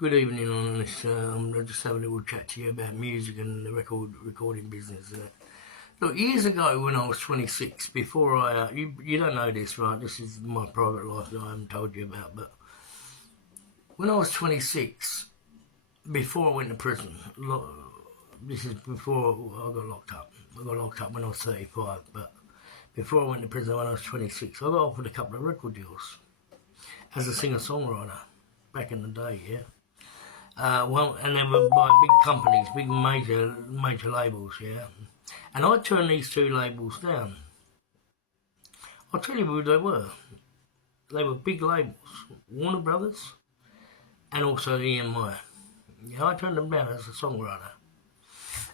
Good evening on this. I'll just have a little chat to you about music and the recording business. Look, years ago when I was 26, before you don't know this, right? This is my private life that I haven't told you about. But when I was 26, before I went to prison, this is before I got locked up. I got locked up when I was 35, but before I went to prison when I was 26, I got offered a couple of record deals as a singer-songwriter back in the day, yeah. And they were by big companies, big major labels, yeah. And I turned these two labels down. I'll tell you who they were. They were big labels, Warner Brothers, and also EMI. Yeah, I turned them down as a songwriter.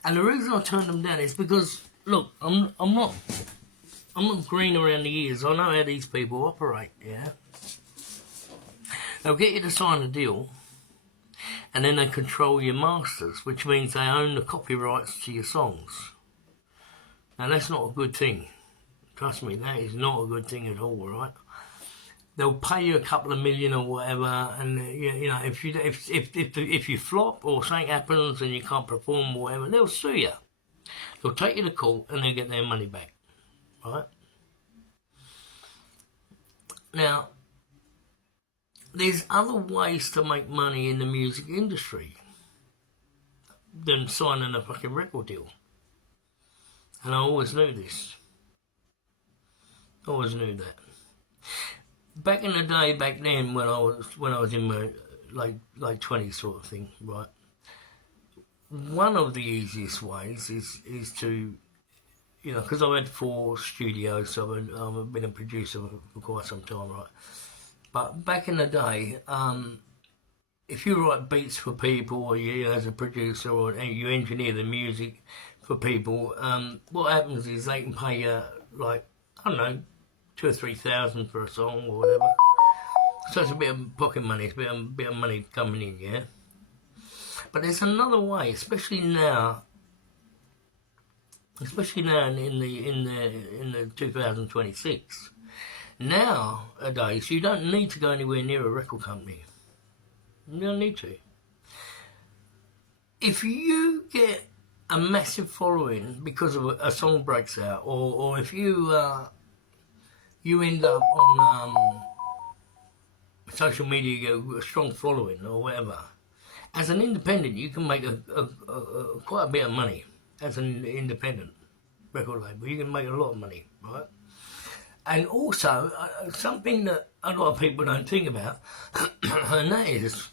And the reason I turned them down is because, look, I'm not green around the ears. I know how these people operate, yeah. They'll get you to sign a deal, and then they control your masters, which means they own the copyrights to your songs. Now, that's not a good thing. Trust me, that is not a good thing at all, right? They'll pay you a couple of million or whatever, and you know, if you flop or something happens and you can't perform or whatever, they'll sue you. They'll take you to court and they'll get their money back, right? Now, there's other ways to make money in the music industry than signing a fucking record deal. And I always knew this. Always knew that. Back in the day, back then, when I was in my late 20s sort of thing, right? One of the easiest ways is to, you know, because I had 4 studios, so I've been a producer for quite some time, right? But back in the day, if you write beats for people, or you as a producer, or you engineer the music for people, what happens is they can pay you, like, I don't know, 2,000 or 3,000 for a song or whatever. So it's a bit of pocket money, it's a bit of money coming in, yeah. But there's another way, especially now in the 2026. Nowadays, you don't need to go anywhere near a record company. You don't need to. If you get a massive following because of a song breaks out, or if you end up on social media, you get a strong following or whatever, as an independent, you can make quite a bit of money as an independent record label. You can make a lot of money, right? And also, something that a lot of people don't think about, and that is,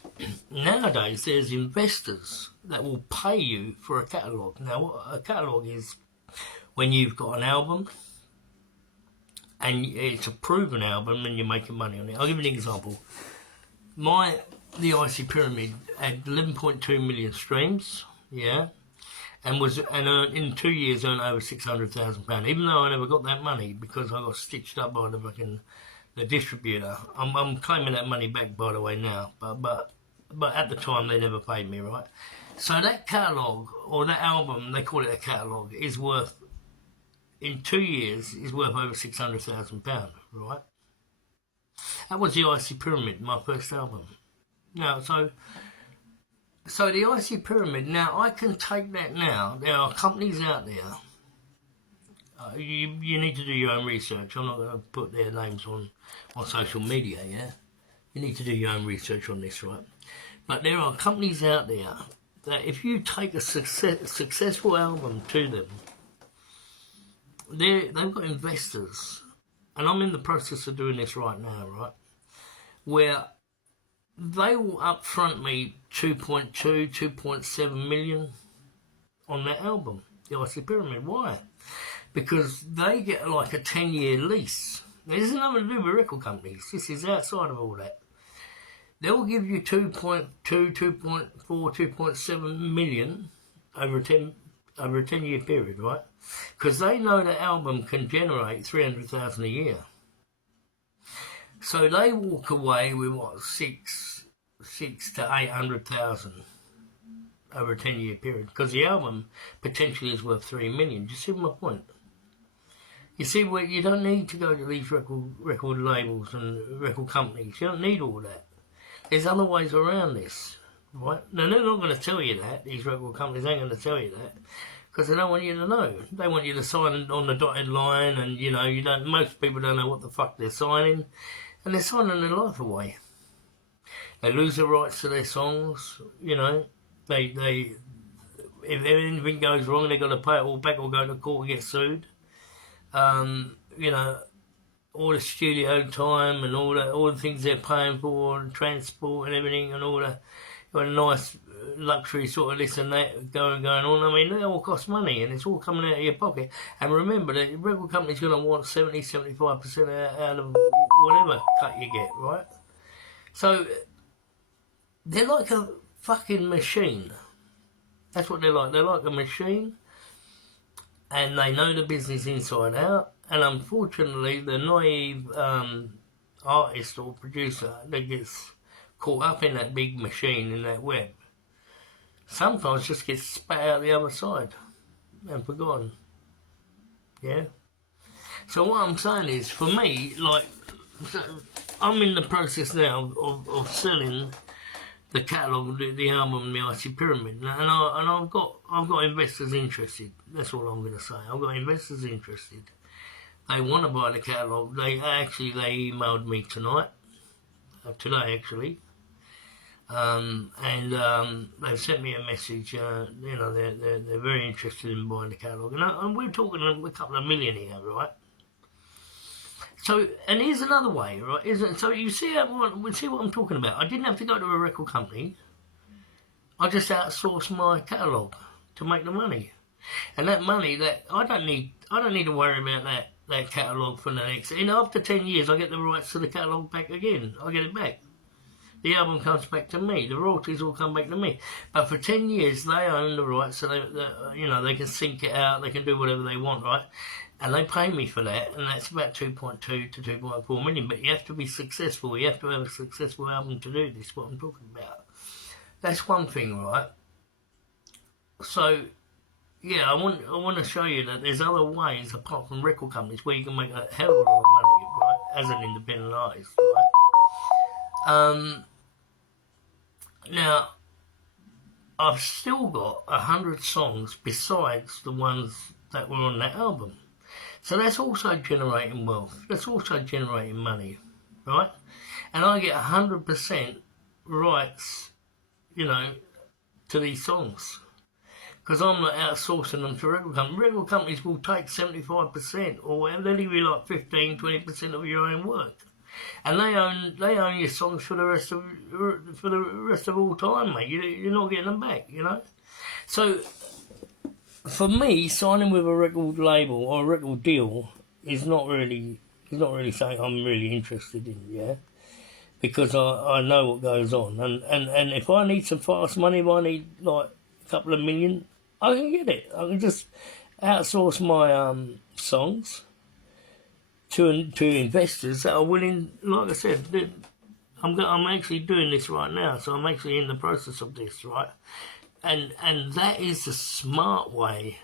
nowadays there's investors that will pay you for a catalogue. Now, what a catalogue is when you've got an album, and it's a proven album and you're making money on it. I'll give you an example. The Icy Pyramid had 11.2 million streams, yeah, and in 2 years earned over £600,000. Even though I never got that money because I got stitched up by the distributor. I'm claiming that money back, by the way, now. But at the time they never paid me, right? So that catalogue, or that album, they call it a catalogue, is worth, in 2 years, is worth over £600,000, right? That was the Icy Pyramid, my first album. Now, so the Icy Pyramid, now I can take that now. There are companies out there. You need to do your own research. I'm not going to put their names on social media, yeah? You need to do your own research on this, right? But there are companies out there that if you take a successful album to them, they've got investors, and I'm in the process of doing this right now, right? Where they will upfront me 2.2, 2.7 million on that album, the Icy Pyramid. Why? Because they get like a 10-year lease. Now, this has nothing to do with record companies. This is outside of all that. They will give you 2.2, 2.4, 2.7 million over a 10-year period, right? Because they know the album can generate 300,000 a year. So they walk away with what, 6 to 800,000 over a 10-year period, because the album potentially is worth 3 million. Do you see my point? You see, where you don't need to go to these record labels and record companies. You don't need all that. There's other ways around this, right? Now, they're not going to tell you that. These record companies ain't going to tell you that because they don't want you to know. They want you to sign on the dotted line, and you know, most people don't know what the fuck they're signing, and they're signing their life away. They lose the rights to their songs, you know. If anything goes wrong, they've got to pay it all back or go to court and get sued. You know, all the studio time and all the things they're paying for, and transport and everything, and all the nice luxury sort of this and that going on. I mean, they all cost money, and it's all coming out of your pocket. And remember, the record company's going to want 70-75% out of whatever cut you get, right? So they're like a fucking machine. That's what they're like. They're like a machine, and they know the business inside out. And unfortunately, the naive artist or producer that gets caught up in that big machine, in that web, sometimes just gets spat out the other side and forgotten. Yeah? So what I'm saying is, for me, like, I'm in the process now of selling the catalogue, the album, the Icy Pyramid, and I've got investors interested. That's all I'm going to say. I've got investors interested. They want to buy the catalogue. They emailed me tonight, today actually, and they've sent me a message. You know, they're very interested in buying the catalogue, and we're talking a couple of million here, right? So, and here's another way, right? So you see what I'm talking about. I didn't have to go to a record company. I just outsourced my catalogue to make the money, and that money that I don't need to worry about that catalogue for the next. And after 10 years, I get the rights to the catalogue back again. I get it back. The album comes back to me. The royalties all come back to me. But for 10 years, they own the rights, so they can sync it out. They can do whatever they want, right? And they pay me for that, and that's about 2.2 to 2.4 million. But you have to be successful. You have to have a successful album to do this. What I'm talking about. That's one thing, right? So, yeah, I want to show you that there's other ways apart from record companies where you can make a hell of a lot of money, right? As an independent artist, right? Now, I've still got 100 songs besides the ones that were on that album. So that's also generating wealth. That's also generating money, right? And I get 100% rights, you know, to these songs. Because I'm not outsourcing them to record companies. Record companies will take 75% or whatever. They'll give you like 15-20% of your own work. And they own your songs for the rest of all time, mate. You're not getting them back, you know. So for me, signing with a record label or a record deal is not really something I'm really interested in, yeah. Because I know what goes on, and if I need some fast money, if I need like a couple of million, I can get it. I can just outsource my songs to investors that are willing. Like I said, I'm actually doing this right now, so I'm actually in the process of this, right? And that is the smart way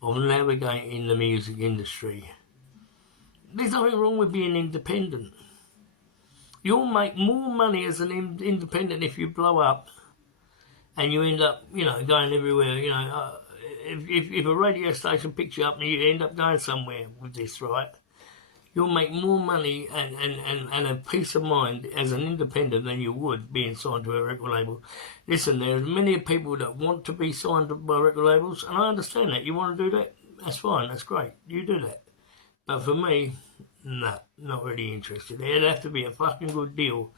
of navigating the music industry. There's nothing wrong with being independent. You'll make more money as an independent if you blow up and you end up, you know, going everywhere. You know, if a radio station picks you up and you end up going somewhere with this, right? You'll make more money and a peace of mind as an independent than you would being signed to a record label. Listen, there's many people that want to be signed by record labels, and I understand that. You want to do that? That's fine, that's great. You do that. But for me, no, not really interested. It'd have to be a fucking good deal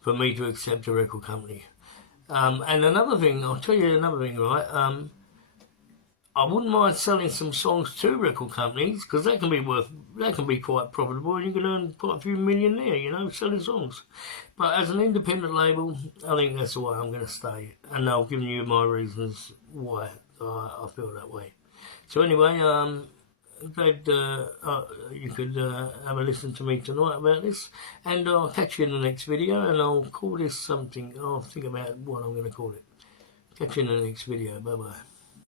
for me to accept a record company. And another thing, I'll tell you another thing, right? I wouldn't mind selling some songs to record companies because that can be quite profitable, and you can earn quite a few million there, you know, selling songs. But as an independent label, I think that's the way I'm going to stay, and I've given you my reasons why I feel that way. So anyway, glad you could have a listen to me tonight about this, and I'll catch you in the next video, and I'll call this something. I'll think about what I'm going to call it. Catch you in the next video. Bye bye.